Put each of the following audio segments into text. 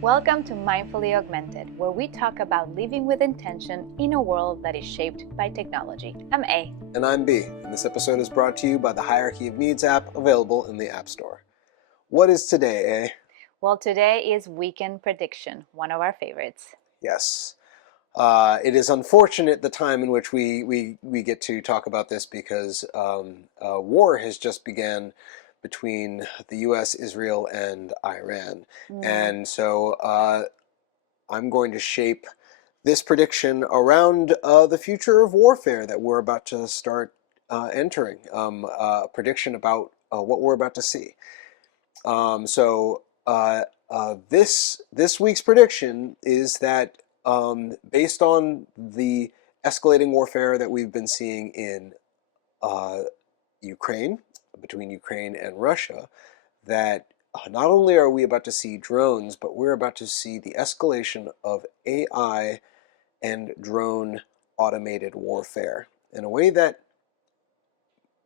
Welcome to Mindfully Augmented, where we talk about living with intention in a world that is shaped by technology. I'm A. And I'm B, and this episode is brought to you by the Hierarchy of Needs app available in the App Store. What is today, A? Well, today is Weekend Prediction, one of our favorites. Yes. It is unfortunate the time in which we get to talk about this because war has just began between the U.S., Israel, and Iran. And so I'm going to shape this prediction around the future of warfare that we're about to start entering. A prediction about what we're about to see. This week's prediction is that based on the escalating warfare that we've been seeing in Ukraine, between Ukraine and Russia, that not only are we about to see drones, but we're about to see the escalation of AI and drone automated warfare in a way that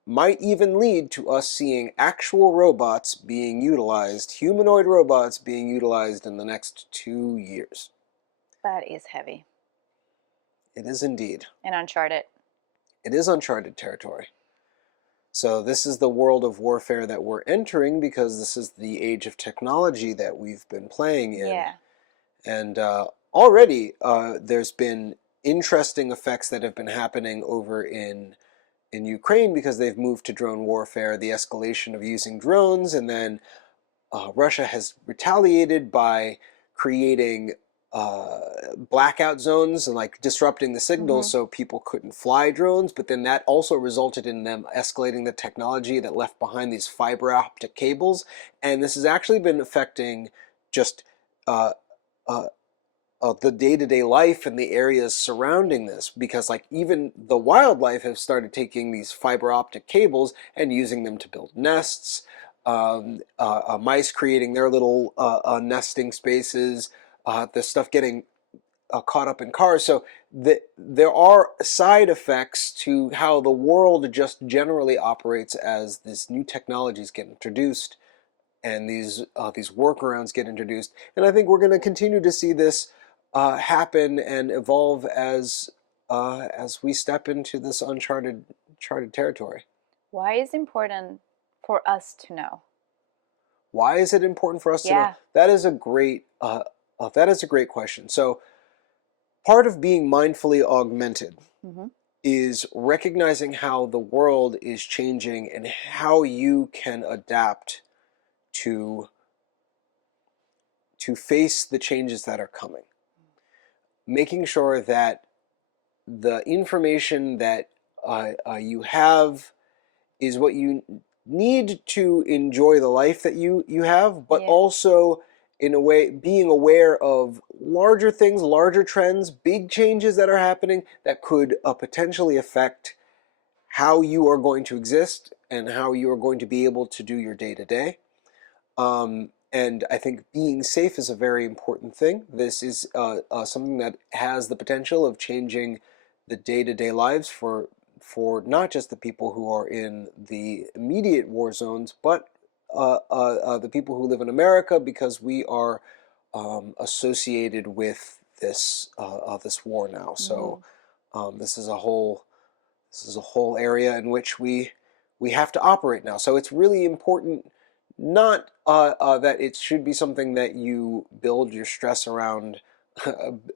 might even lead to us seeing actual robots being utilized, humanoid robots being utilized in the next 2 years. That is heavy. It is indeed. And uncharted. It is uncharted territory. So this is the world of warfare that we're entering because this is the age of technology that we've been playing in. Yeah. And already there's been interesting effects that have been happening over in Ukraine because they've moved to drone warfare, the escalation of using drones, and then Russia has retaliated by creating blackout zones and like disrupting the signals so people couldn't fly drones, but then that also resulted in them escalating the technology that left behind these fiber optic cables, and this has actually been affecting just uh, uh, the day-to-day life in the areas surrounding this, because like even the wildlife have started taking these fiber optic cables and using them to build nests, mice creating their little nesting spaces, the stuff getting caught up in cars. So there are side effects to how the world just generally operates as this new technologies get introduced and these workarounds get introduced. And I think we're going to continue to see this happen and evolve as we step into this uncharted territory. Why is it important for us to know? Why is it important for us to know? That is a great question. So part of being mindfully augmented is recognizing how the world is changing and how you can adapt to face the changes that are coming. Making sure that the information that you have is what you need to enjoy the life that you have, but also in a way being aware of larger things, larger trends, big changes that are happening that could potentially affect how you are going to exist and how you are going to be able to do your day-to-day. And I think being safe is a very important thing. This is something that has the potential of changing the day-to-day lives for not just the people who are in the immediate war zones, but the people who live in America, because we are associated with this this war now. So this is a whole area in which we have to operate now. So it's really important. Not that it should be something that you build your stress around,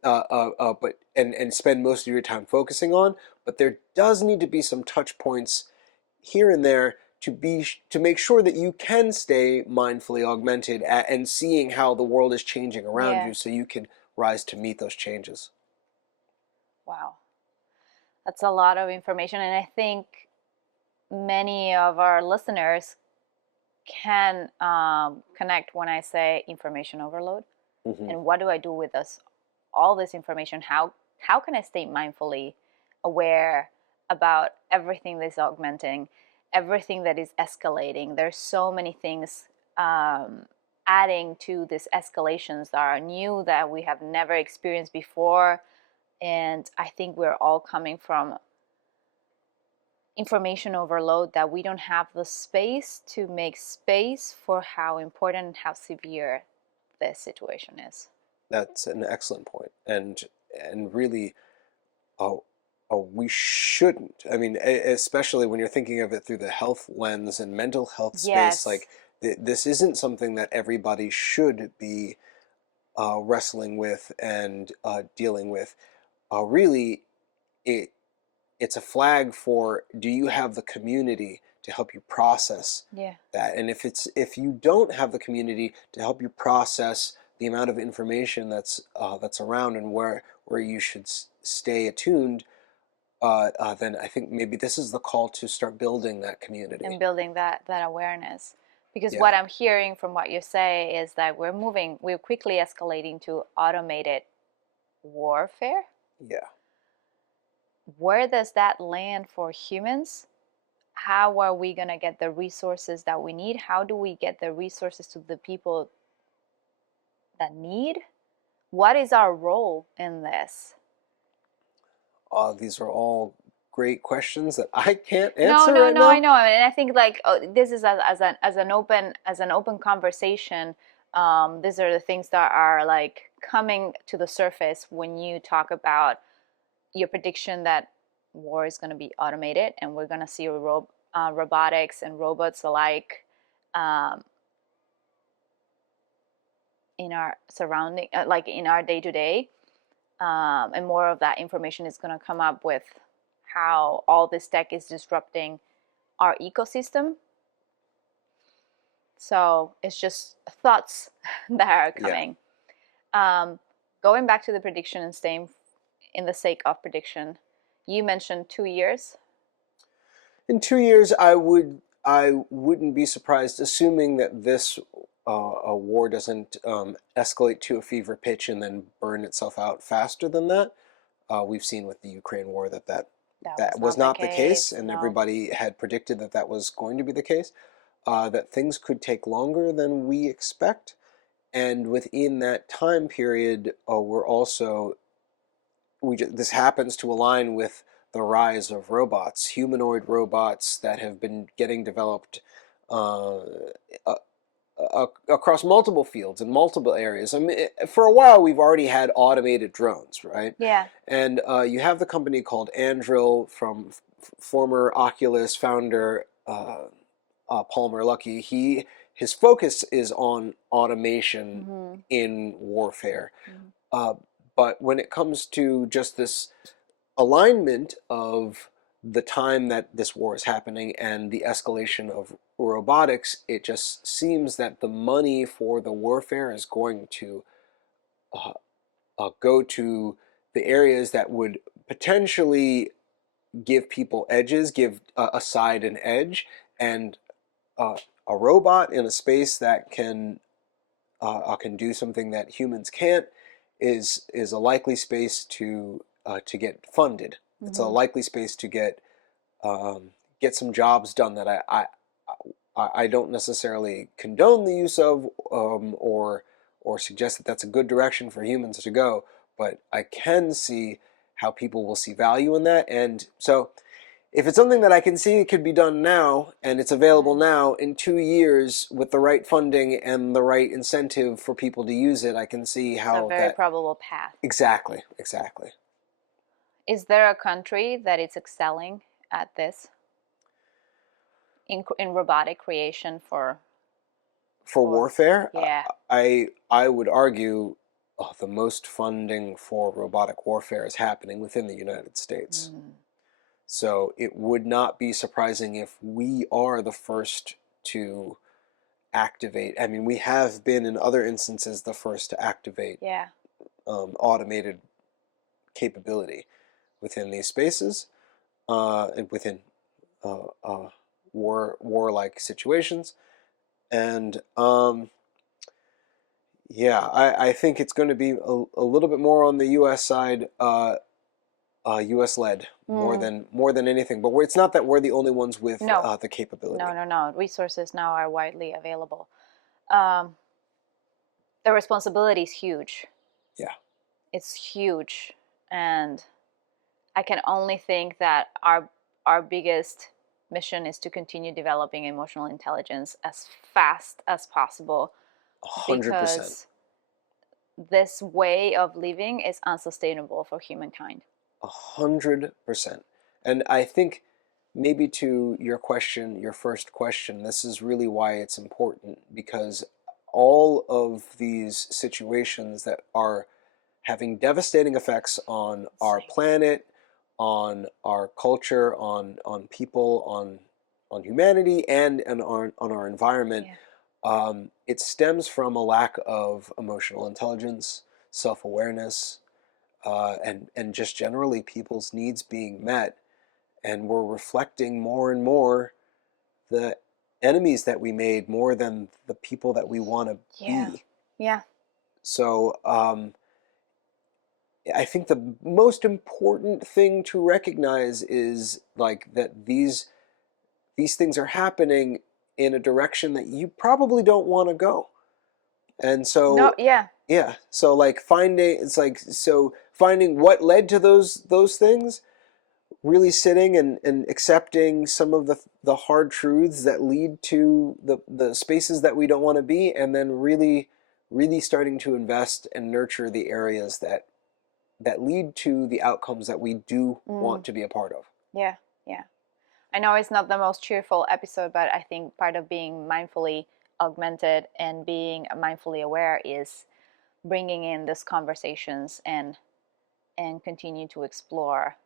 but and spend most of your time focusing on. But there does need to be some touch points here and there to make sure that you can stay mindfully augmented and seeing how the world is changing around you, so you can rise to meet those changes. Wow, that's a lot of information, and I think many of our listeners can connect when I say information overload. And what do I do with all this information? How can I stay mindfully aware about everything that's augmenting, everything that is escalating? There's so many things adding to these escalations that are new, that we have never experienced before. And I think we're all coming from information overload, that we don't have the space to make space for how important and how severe this situation is. That's an excellent point, and really, we shouldn't. I mean, especially when you're thinking of it through the health lens and mental health space, Yes. like this isn't something that everybody should be wrestling with and dealing with. Really, it it's a flag for, do you have the community to help you process Yeah. that? And if you don't have the community to help you process the amount of information that's around, and where you should stay attuned, then I think maybe this is the call to start building that community. And building that awareness. Because Yeah, what I'm hearing from what you say is that we're quickly escalating to automated warfare. yeah. Where does that land for humans? How are we going to get the resources that we need? How do we get the resources to the people that need? What is our role in this? These are all great questions that I can't No, answer no, right no. I now. know, and I think like this is as an open conversation. These are the things that are like coming to the surface when you talk about your prediction that war is going to be automated, and we're going to see robotics and robots alike um, in our surrounding, like in our day to day, and more of that information is going to come up with how all this tech is disrupting our ecosystem. So it's just thoughts that are Yeah. coming. Um, Going back to the prediction and staying in the sake of prediction, you mentioned 2 years. In 2 years, I wouldn't be surprised, assuming that this a war doesn't escalate to a fever pitch and then burn itself out faster than that. We've seen with the Ukraine war That was that was not the not the case, case. and No. everybody had predicted that that was going to be the case. That things could take longer than we expect, and within that time period, we're also this happens to align with the rise of robots, humanoid robots that have been getting developed uh, across multiple fields in multiple areas. I mean, for a while we've already had automated drones, right? Yeah. And you have the company called Andril from former Oculus founder Palmer Luckey. His focus is on automation Mm-hmm. in warfare. Mm-hmm. Uh, but when it comes to just this alignment of the time that this war is happening and the escalation of robotics, it just seems that the money for the warfare is going to uh, go to the areas that would potentially give people edges, give a side an edge, and uh, a robot in a space that can do something that humans can't is a likely space to get funded. It's a Mm-hmm. likely space to um, get some jobs done that I don't necessarily condone the use of, or suggest that that's a good direction for humans to go, but I can see how people will see value in that. And so if it's something that I can see it could be done now and it's available Right. now, in 2 years with the right funding and the right incentive for people to use it, I can see It's a how very that. probable path. Exactly. Is there a country that is excelling at this in robotic creation For for warfare, yeah. I would argue the most funding for robotic warfare is happening within the United States. Mm. So it would not be surprising if we are the first to activate. I mean, we have been in other instances the first to activate Yeah. automated capability within these spaces and within warlike situations. And yeah, I think it's going to be a little bit more on the U.S. side, U.S. led Mm. more than anything. But it's not that we're the only ones with No. the capability. No, no, no. Resources now are widely available. Um, the responsibility is huge. Yeah. It's huge, and I can only think that our biggest mission is to continue developing emotional intelligence as fast as possible 100%. because this way of living is unsustainable for humankind. 100%. And I think maybe to your question, your first question, this is really why it's important, because all of these situations that are having devastating effects on our planet, on our culture, on people, on humanity, and on our environment, it stems from a lack of emotional intelligence, self-awareness, and just generally people's needs being met. And we're reflecting more and more the enemies that we made more than the people that we want to be. Yeah. So I think the most important thing to recognize is like that these things are happening in a direction that you probably don't want to go. And so yeah, so like finding what led to those things, really sitting and accepting some of the hard truths that lead to the spaces that we don't want to be, and then really starting to invest and nurture the areas that lead to the outcomes that we do want to be a part of. Yeah. I know it's not the most cheerful episode, but I think part of being mindfully augmented and being mindfully aware is bringing in these conversations and continue to explore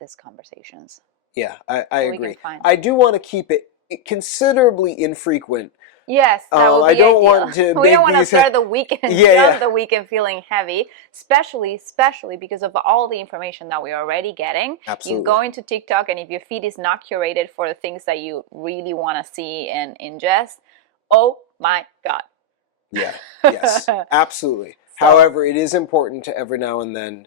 these conversations. Yeah, I agree. I do want to keep it considerably infrequent. Yes, that would be I don't ideal. want to We don't want to start the weekend, the weekend feeling heavy, especially because of all the information that we're already getting. Absolutely. You go into TikTok, and if your feed is not curated for the things that you really want to see and ingest, oh my God. Yeah, yes, absolutely. However, it is important to every now and then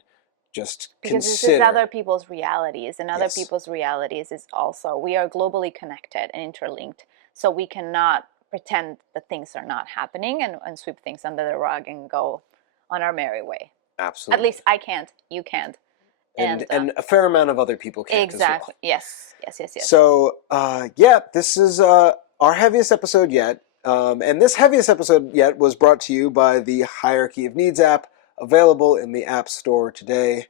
just because consider. this is other people's realities, and other people's realities is also, we are globally connected and interlinked, so we cannot pretend that things are not happening and sweep things under the rug and go on our merry way. Absolutely. At least I can't, you can't. And a fair amount of other people can't exactly. As well. Yes. So, yeah, this is our heaviest episode yet. And this heaviest episode yet was brought to you by the Hierarchy of Needs app, available in the App Store today.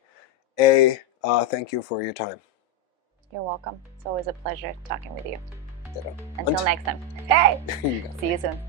Thank you for your time. You're welcome. It's always a pleasure talking with you. Ditto. Until next time. Hey! See you soon.